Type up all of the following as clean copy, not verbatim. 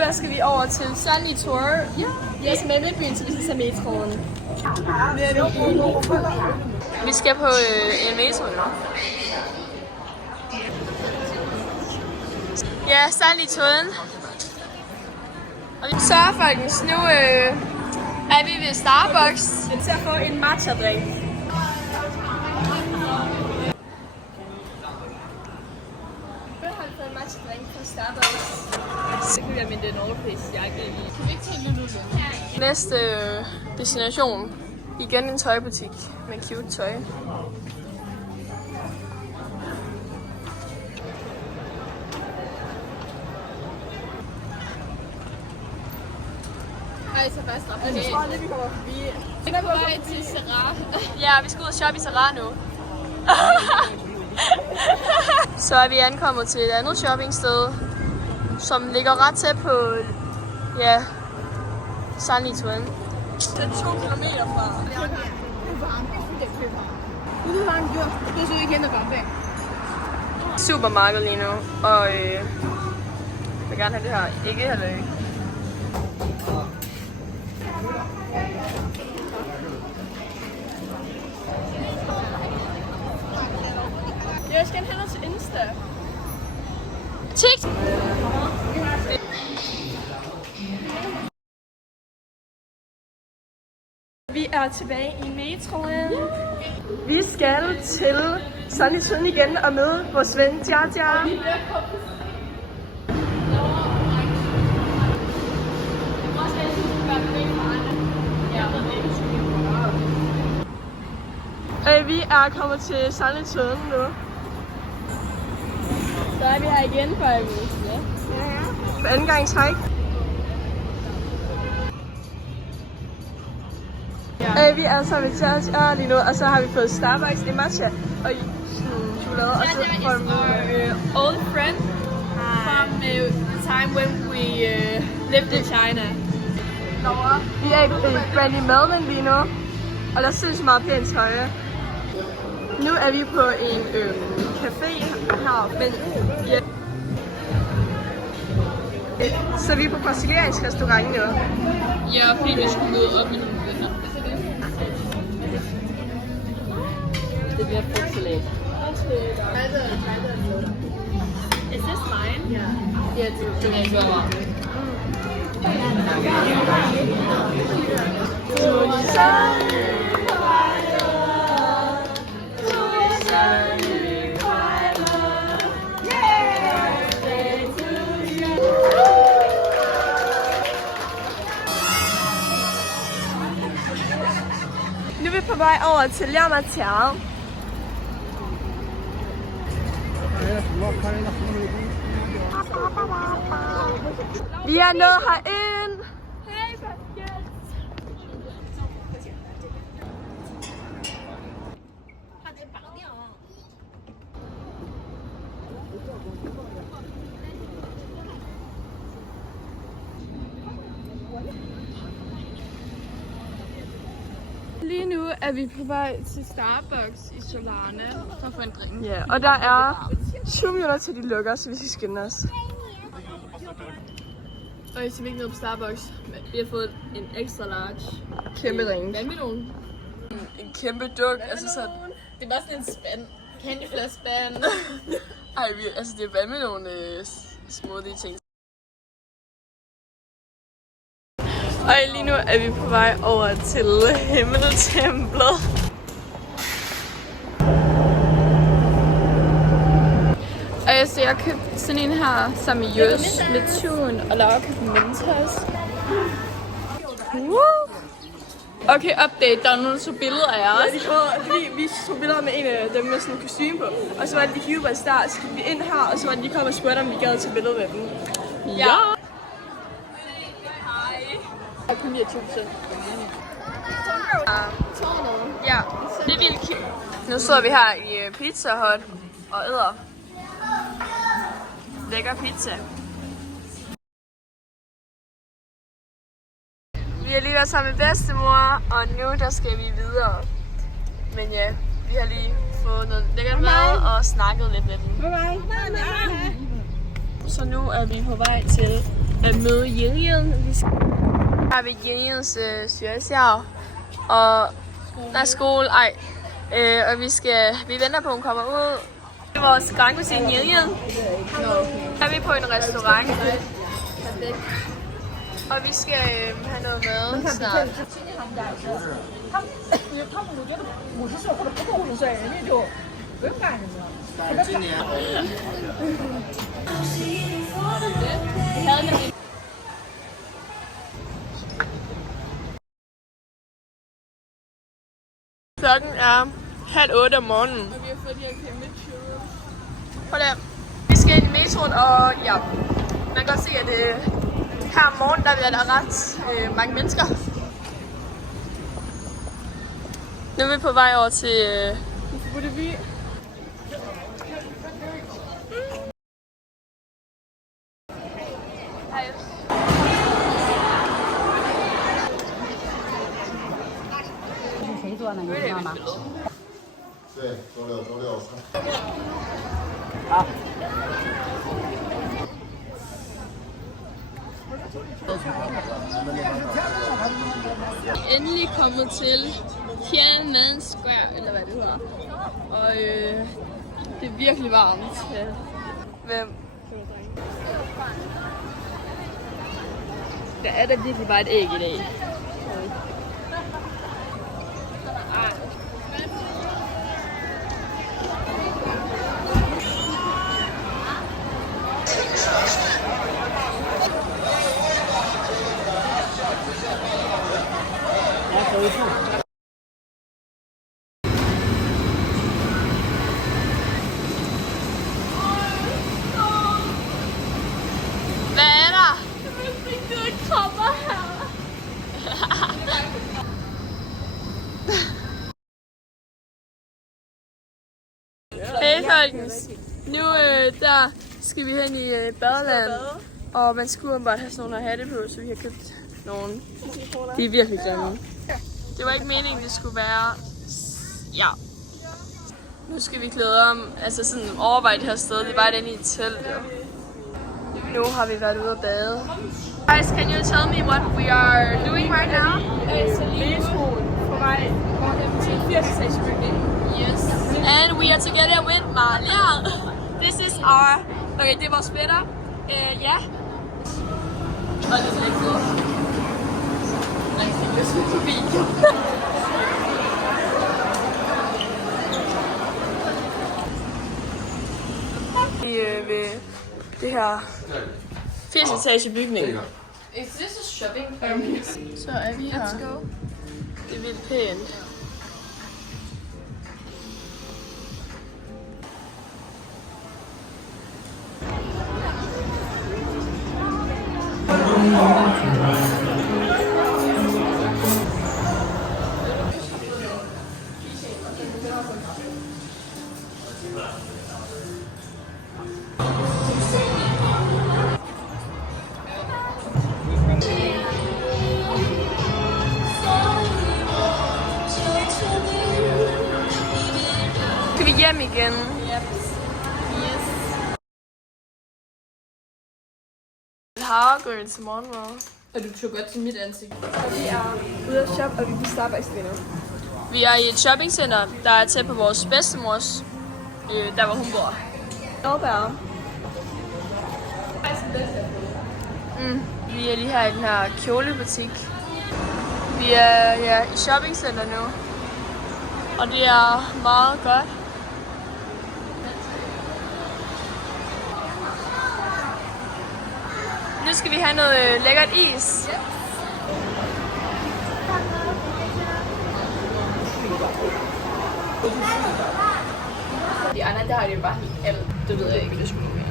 Der skal vi over til Sunny Tour. Ja. Yes, med byen, så vi skal tage metroen. Vi skal på en metro nu. Ja, Sunny Touren. Så folkens, nu er vi ved Starbucks. Vi skal få en matcha-drink. Jeg har fået en matcha-drink fra Starbucks. Så kan vi have min den overpris, jeg kan lide. Kan vi ikke tage lidt ud? Næste destination. Igen en tøjbutik med cute tøj. Jeg tror lige, vi kommer forbi. Vi er på vej til Sarah. Ja, vi skal ud og shoppe i Sarah nu. Så er vi ankommet til et andet shoppingsted, som ligger ret tæt på, ja, Sunny Touren. Det er 2 kilometer fra. Supermarked lige nu, og jeg vil gerne have det her. Ikke halløj. Jeg skal hen til Insta. TikTok! Vi er tilbage i metroen. Vi skal til Sunny Touren igen og møde vores ven Jaja. Vi er kommet til Sunny Touren nu. Så er vi her igen for at vise det. For anden gang i træk. Vi er så ved Jaja lige nu, og så har vi fået Starbucks i matcha og chokolade. Og så Jaja is our old friend from the time when we lived in China. Vi er i Brandy Melvin lige nu, og der er sindssygt meget pænt tøj. Nu er vi på en café her, men ja. Så vi er på brasiliansk restaurant nu. Ja, fordi vi skulle møde op med nogle venner. Det bliver frugtsalat. Is this mine? Yeah. Ja, det er ikke varmt. Nu er vi på vej over til Lermatial. Vi er nået herind. Hey, lige nu er vi på vej til Starbucks i Solana for at få en drink. Ja, og der er 20 minutter til de lukker, så vi skal skynde os. Og så er vi ikke nede på Starbucks. Vi har fået en extra large. Kæmpe drink. Vandmelon. En kæmpe duk, altså sådan. Det er bare sådan en spand. Candyfloss spand. Ej, altså det er vandmelon smoothie ting. Og lige nu er vi på vej over til Himmeltemplet. Og jeg har købt sådan en her sammen med Jøs med tun, og Laura købt Mentos. Okay, update. Der er nogen, der tog billeder af os. Ja, vi tog billeder med en af dem med sådan en kostume på. Og så var det de kiggede på en start, så gik vi ind her, og så var de kommet og spurgte, om vi gad til billeder med dem. Ja! Og kun 29%. Ja, det er vildt cute. Nu sidder vi her i Pizza Hut og æder lækker pizza. Vi har lige været sammen med bedstemor, og nu der skal vi videre. Men ja, vi har lige fået noget lækkert mad og snakket lidt med dem. Så nu er vi på vej til at møde Yin. Her er vi Yin's Syriav. Og der er skole, og vi venter på, at hun kommer ud. Det er vores grandkusine Yin. Her er vi på en restaurant. Og vi skal have noget mad snart. Klokken er 7:30 om morgenen. Og vi har fået de her kæmpe churros. Hold da. Vi skal ind i metroen, og ja, man kan godt se, at her om morgenen, der er der ret mange mennesker. Nu er vi på vej over til Budeby. Hej. Endelig kommet til Tiananmen Square, eller hvad det hedder. Og det er virkelig varmt. Hvem? Der er der virkelig bare et æg i dag. Hvad er der? Det kommer her. Hey folkens, nu der skal vi hen i badeland, og man skulle bare have sådan nogle hatte på, så vi har købt nogle. De er virkelig grimme. Det var ikke meningen, det skulle være. Ja. Nu skal vi klæde om, altså sådan overveje det her sted. Det var inde i et telt. Ja. Nu har vi været ude at bade. Guys, can you tell me what we are doing right now? Så metroen på vej til 80 etagebygning. Yes. And we are together with Malia. This is our... Okay, det er vores fætter. Ja. Og det er lidt godt. Nej, det er så forbi. Ved det her 80 etage bygning. Is this a shopping? Så er vi her. Let's go. Det er vildt pænt. Skal vi hjem igen? Yep. Yes. Havregryn til morgenmad. Og du tog godt til mit ansigt. Og vi er ude at shoppe, og vi er på Starbucks lige nu. Vi er i et shoppingcenter, der er tæt på vores bedstemors, der hvor hun bor. Årbær. Vi er lige her i den her kjolebutik. Vi er i shoppingcenter nu, og det er meget godt. Nu skal vi have noget lækkert is. De andre, der har de jo bare helt alt. Det ved jeg ikke, det skulle være.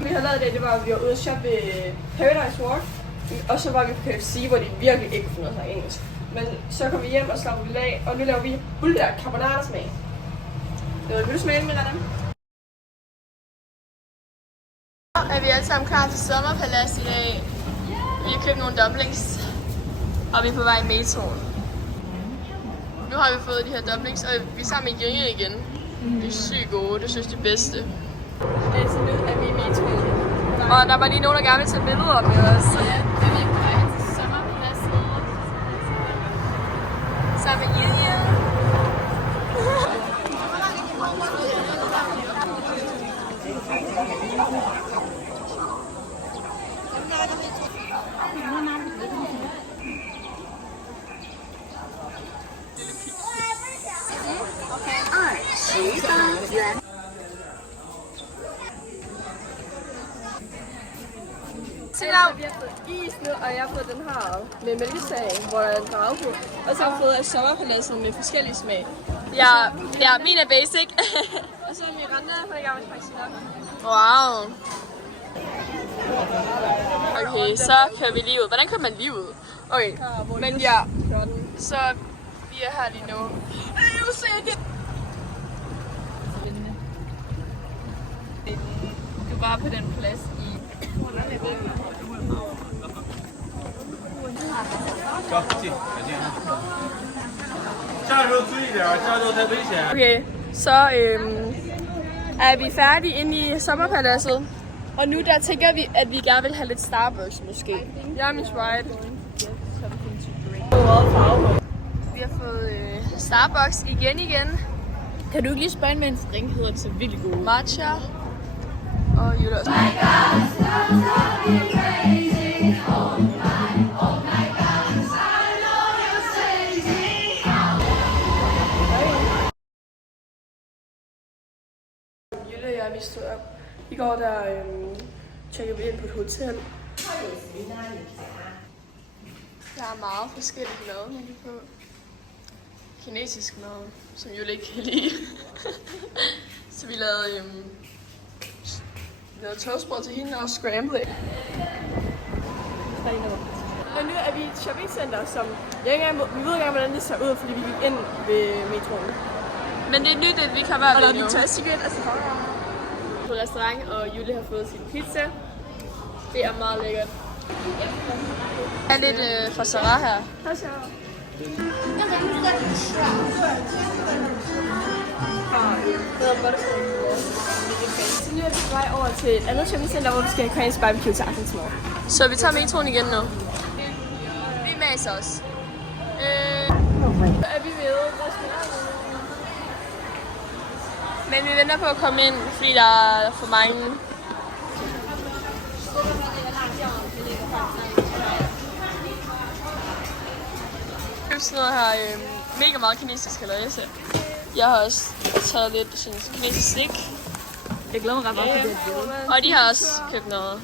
Vi har lavet det var, at vi var ude at shoppe ved Paradise Walk. Og så var vi på KFC, hvor de virkelig ikke kunne finde noget af engelsk. Men så kom vi hjem og slappede vi af, og nu laver vi bulldog carbonara smag. Vil du smage med dem? Er vi alle sammen klar til sommerpalads i dag? Vi har købt nogle dumplings, og vi er på vej i metroen. Nu har vi fået de her dumplings, og vi er sammen med Jynge igen. Det er sygt gode, det synes de bedste. Så nu er vi i metroen. Og der var lige nogen, der gerne ville tage billeder med os. Ja, det er vi på vej til sommerpladsen. Sammen med Lilje. Se der, vi har fået is nu, og jeg har fået den her med mælkesag, hvor der er en drage på. Og så har jeg fået sommerpaladset med forskellige smag. Ja, min er basic. Og så er Miranda fra det gamle Paxina. Wow. Okay, så kører vi lige ud. Hvordan kører man lige ud? Okay, men ja, så vi er her lige nu. Du var på den plads i... Okay, så er vi færdige inde i sommerpaladset. Og nu der tænker vi, at vi gerne vil have lidt Starbucks måske. Jeg er min Sprite. Vi har fået Starbucks igen. Kan du ikke lige spørge med en drink, hedder det så virkelig god? Matcha. Og Jylland også. Jylle og jeg, vi stod op. I går der tjekkede vi ind på et hotel. Der er meget forskelligt mad, man kan få. Kinesisk mad, som Jylle ikke kan lide. Så vi lavede toastbrød til hende og scrambled. Og nu er vi i et shoppingcenter, som vi ved ikke engang, hvordan det ser ud, fordi vi gik ind ved metroen. Men det er nyt, at vi kommer op lige nu. På restaurant, og Julie har fået sin pizza. Det er meget lækkert. Jeg er lidt fra Sarah her. Hej Sarah. Så nu er vi på vej over til et andet shoppingcenter, hvor du skal have koreansk barbecue til aftensmad. Så vi tager metroen igen nu. Vi maser os. Er vi ved restauranten? Men vi venter på at komme ind, fordi der er for mange. Sådan noget her mega meget kinesisk halløjse. Jeg har også taget lidt sådan kinesisk slik. Jeg glæder mig ret meget til det. Og de har også købt noget.